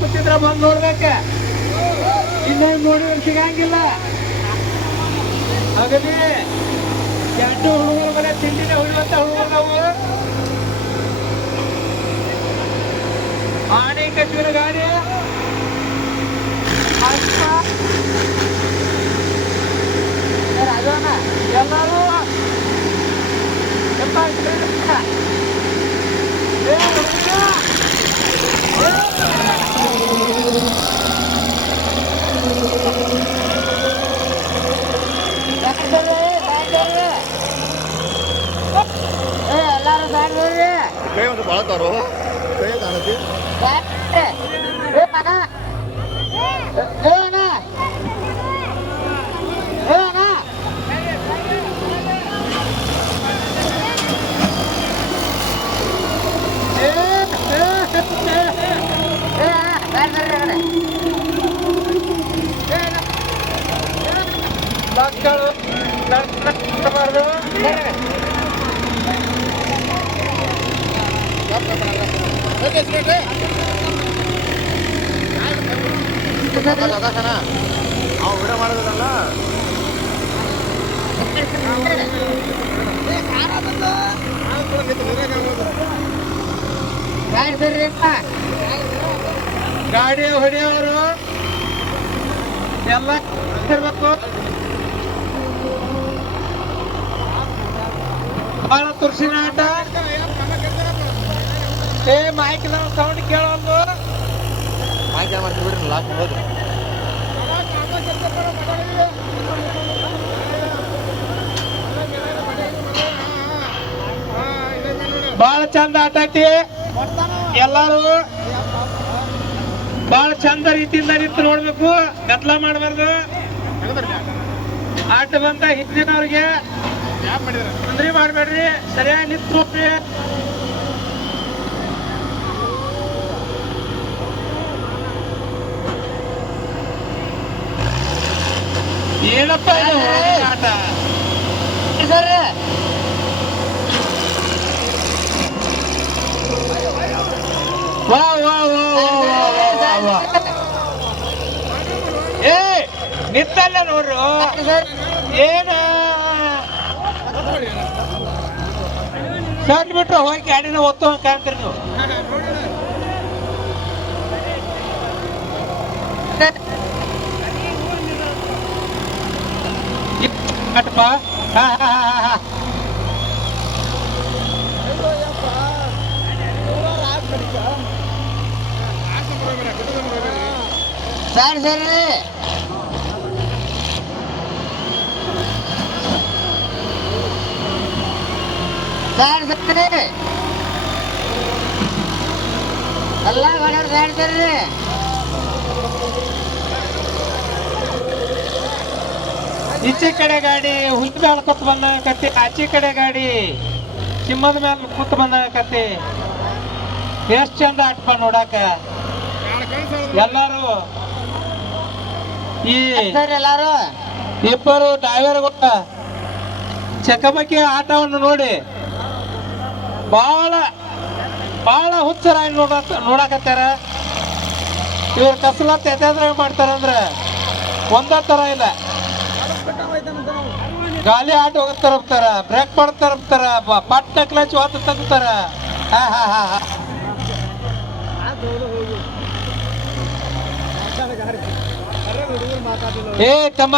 ಕೂತಿದ್ರ ಬಂದ್ ನೋಡ್ಬೇಕ. ಇನ್ನೇನು ನೋಡಿದ್ರೆ ಸಿಗಂಗಿಲ್ಲ. ಹಾಗಾಗಿ ಎರಡು ಹುಡುಗರ ಮನೆ ತಿಂಡಿನೇ ಹೊಡಿಯುವಂತ ಹುಡುಗರು ನಾವು. ಆನೆ ಕಚ್ಚಿನ ಗಾಡಿ ಎಲ್ಲರೂ ಎಲ್ಲಾರು ಕೈ ಒಂದು ಬಳತಾರೋ ಕೈ ಕಾಣತಿ ಮಕ್ಕಳು ಮಾಡಬಾರ್ದು. ಅವ ವಿಡ ಮಾಡೋದಲ್ಲ ಗಾಡಿ ಹೊಡೆಯವರು ಎಲ್ಲ ಇರ್ಬೇಕು. ಬಹಳ ತುರ್ಸಿನ ಆಟ. ಮೈಕ್ ಸೌಂಡ್ ಕೇಳೋದು. ಮೈಕ್ ಮಾಡ್ತೀವಿ ಬಿಡ್ರಿ ಲಾಸ್ಟ್ ಹೋದು. ಬಹಳ ಚಂದ ಆಟ ಐತಿ. ಎಲ್ಲಾರು ಬಹಳ ಚಂದ ರೀತಿಯಿಂದ ನಿಂತು ನೋಡ್ಬೇಕು. ಗದ್ಲ ಮಾಡಬಾರ್ದು. ಆಟ ಬಂದ ಹಿಂದಿನವ್ರಿಗೆ ತೊಂದ್ರೆ ಮಾಡ್ಬೇಡ್ರಿ. ಸರಿಯಾಗಿ ನಿಂತು ನೋಡ್ರಿ. ಏನಪ್ಪ ಆಟ ಸರ್? ವಾ ವಾ ವಾ ಏ ನಿಂತಲ್ಲ ನೋಡ್ರು. ಏನ ಸಣ್ಣ ಬಿಟ್ರೆ ಹೋಗಿ ಗಾಡಿನ ಒತ್ತು ಕಾಣ್ತೀರಿ ನೀವು. ಅಟಪ್ಪ ಸರಿ ಸರಿ ಸರಿ ಸರಿ ಎಲ್ಲ ಬರೋರು ಸರಿ ಸರಿ. ಈಚೆ ಕಡೆ ಗಾಡಿ ಹುಲ್ದ ಮೇಲೆ ಕೂತ್ ಬಂದಾಗತ್ತೆ. ಆಚೆ ಕಡೆ ಗಾಡಿ ಸಿಂಹದ ಮೇಲೆ ಕೂತ್ ಬಂದಾಗತ್ತೆ. ಎಷ್ಟ್ ಚಂದ ಆಟಪ್ಪ ನೋಡಾಕ. ಎಲ್ಲಾರು ಈ ಎಲ್ಲಾರು ಇಬ್ಬರು ಡ್ರೈವರ್ಗಳ ಚಕಮಕಿ ಆಟವನ್ನು ನೋಡಿ ಬಹಳ ಬಹಳ ಹುಚ್ಚರಾಗಿ ನೋಡಾಕತ್ತಾರ. ಇವ್ರ ಕಸಲತ್ ಎದ್ರಾಗ ಮಾಡ್ತಾರಂದ್ರ ಒಂದ ತರ ಇಲ್ಲ. ಗಾಲಿ ಆಟ ಹೋಗ್ತಾರ, ಬ್ರೇಕ್ ಮಾಡ್ತಾರ, ಪಟ್ಟ ಕ್ಲಚ್ ಹೊತ್ತು ತಗ್ತಾರ. ಏ ತಮ್ಮ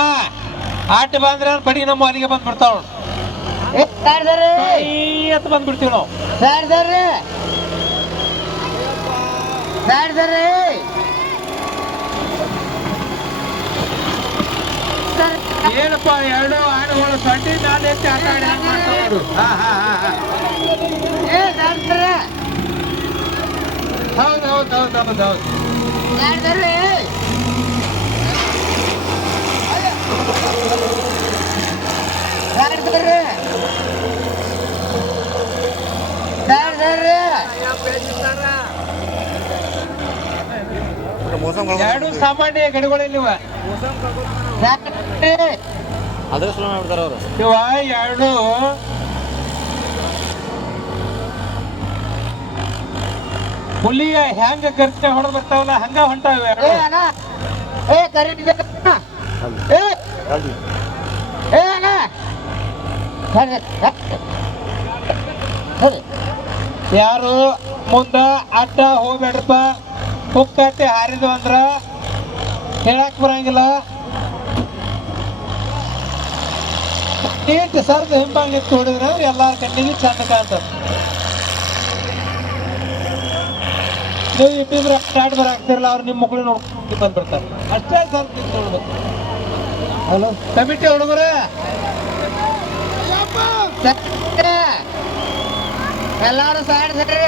ಆಟ ಬಂದ್ರೆ ಬಡಿ ನಮ್ಮ ಅಲ್ಲಿಗೆ ಬಂದ್ ಬಿಡ್ತಾವ. ಬಂದ್ಬಿಡ್ತೀವಿ ನಾವು. ಏನಪ್ಪ ಎರಡು ಆಡುಗಳು ಸೊಂಟಿ ಮೇಲೆ ಎತ್ತಿ ಆಟ ಆಡಿ ಹೌದು ಹೌದು ಹೌದು ಹೌದು ಹೌದು. ಎರಡು ಸಾಮಾನ್ಯ ಗಡಿಗಳಿಲ್ಲಿವ. ಅದ್ರ ಸುಳ್ಳು ಮಾಡ್ಬಿಡ್ತಾರ ಅವರು. ಇವ ಎರಡು ಹುಲಿಯ ಹೆಂಗ ಗರ್ಜನೆ ಹೊಡೆದ್ ಬರ್ತಾವಲ್ಲ ಹಂಗ ಹೊಂಟಾವ. ಏ ಅಣ್ಣ ಏ ಕರಿ ಏ ಏ ಅಣ್ಣ ಯಾರು ಮುಂದ ಅಡ್ಡ ಹೋಗ್ಬೇಡಪ್ಪ. ಹುಕ್ಕತ್ತೆ ಹಾರಿದು ಅಂದ್ರ ಹೇಳಕ್ ಬರಂಗಿಲ್ಲ. ಏಟ್ ಸರ್ದು ಹಿಂಬಾಗಿ ನಿಂತು ಹೊಡಿದ್ರೆ ಎಲ್ಲಾರ ಕಣ್ಣಿಗೆ ಚಂದ ಕಾಣ್ತದ. ನೀವು ಇಬ್ಬಿಬ್ರು ಸ್ಟಾರ್ಟ್ ಬರಾಕ್ತಿರಲ್ಲ ಅವ್ರು ನಿಮ್ಮ ಮಕ್ಕಳು ನೋಡ್ಕೊಂಡು ಬಂದ್ಬಿಡ್ತಾರೆ. ಅಷ್ಟೇ ಸ್ವಲ್ಪ ನಿಂತು ನೋಡ್ಬೇಕು. ಹಲೋ ಕಮಿಟಿ ಹುಡುಗರ ಎಲ್ಲಾರು ಸೈಡ್ ಸರಿ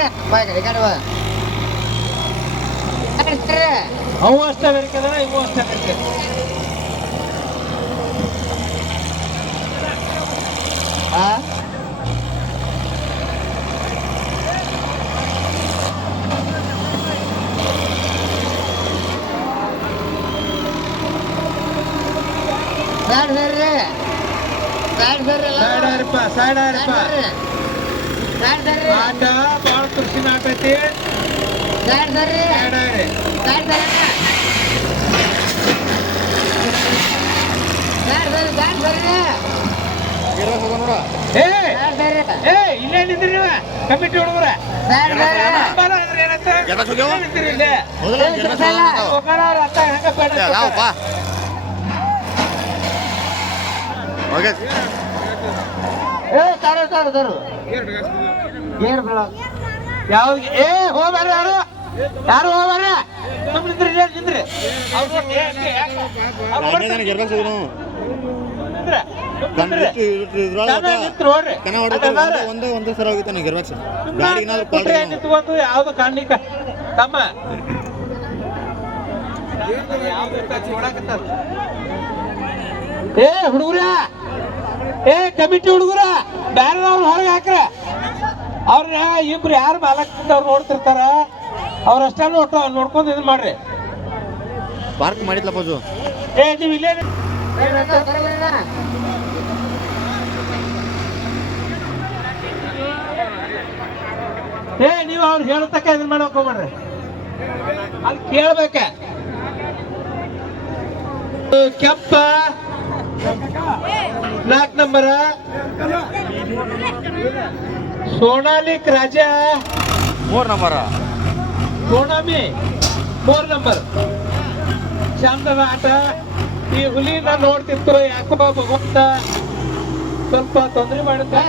ಅವು ಅಷ್ಟೇ ಬೆರಕದ ಇವು ಅಷ್ಟೇ ಬೆರಕೆ. ಆಟ ಬಾಳ ಖುಷಿನ ಆಟೈತಿ. ಇಲ್ಲೇ ನಿಂದ್ರಿ ನೀವ ಕಮಿಟಿ ಹುಡುಗರ ಯಾವ್ದು ಏ ಹೋಗ್ಬಾರ ಯಾರು ಯಾರು ಹೋಗ್ಬಾರ ನಿಂದ್ರಿ ನಿಂದ್ರಿ ಒಂದೇ ಸರ ಹೋಗಿತ್ತು ನನಗೆ ಇರ್ಬೇಕು ಗಾಡಿ ನಿಂತ್ಕೊಂಡು ಯಾವ್ದು ಕಾಣ್ಲಿಕ್ಕ ತಮ್ಮ ಏ ಹುಡುಗರ ಏ ಕಮಿಟಿ ಹುಡುಗರ ಬ್ಯಾರ ಹೊರಗೆ ಹಾಕ್ರ. ಅವ್ರನ್ನ ಇಬ್ರು ಯಾರು ಮಾಲಕ್ ಅವ್ರು ನೋಡ್ತಿರ್ತಾರ ಅವ್ರಷ್ಟ ನೋಡ್ಕೊಂಡು ಇದು ಮಾಡ್ರಿ. ಪಾರ್ಕ್ ಮಾಡಿದ್ಲ ಬಾಜು ಏ ನೀವು ಇಲ್ಲೇ ಏ ನೀವು ಅವ್ರು ಹೇಳತಕ್ಕ ಇದನ್ನ ಮಾಡಕ್ ಹೋಗ್ಬೇಡ್ರಿ. ಅಲ್ಲಿ ಕೇಳ್ಬೇಕ. ಕೆಂಪ 4 ನಂಬರ ಸೋನಾಲಿಕ್ ರಾಜ 3 ನಂಬರ ಸೋನಾಮಿ 4 ನಂಬರ್. ಚಂದದ ಆಟ. ಈ ಹುಲಿನ ನೋಡ್ತಿತ್ತು ಯಾಕೋ ಭಗವಂತ ಸ್ವಲ್ಪ ತೊಂದರೆ ಮಾಡುತ್ತೆ.